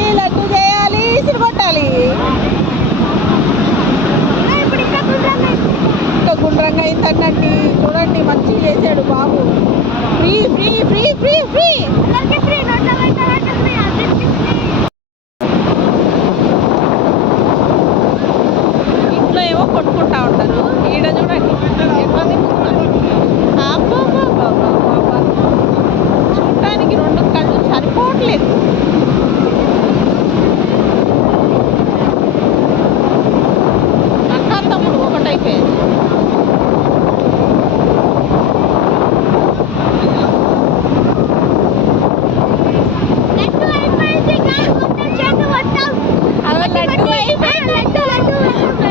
చేయాలి, లడ్డు చేయాలి, ఇసురు కొట్టాలి. ఇంకా గుండ్రంగా అయిందన్నండి. చూడండి మంచిగా చేశాడు బాబు. Free free free free free. ఇంట్లో ఏమో కొట్టుకుంటా ఉంటారు. ఈడ చూడండి ఎట్లా తిప్పుతున్నారు. చూడటానికి రెండు కళ్ళు సరిపోవట్లేదు. అక్క తమ్ముడు ఒకటైపోయింది.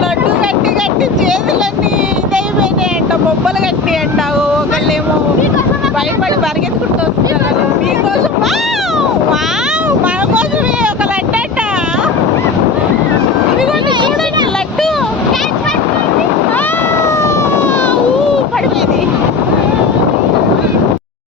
లడ్డు కట్టి కట్టి చేతులన్నీ ఇదైపోయినాయంట, బొబ్బలు కట్టి అంట. ఒకళ్ళేమో భయపడి పరిగెత్తుకుంటూ వస్తున్నారు. మీకోసం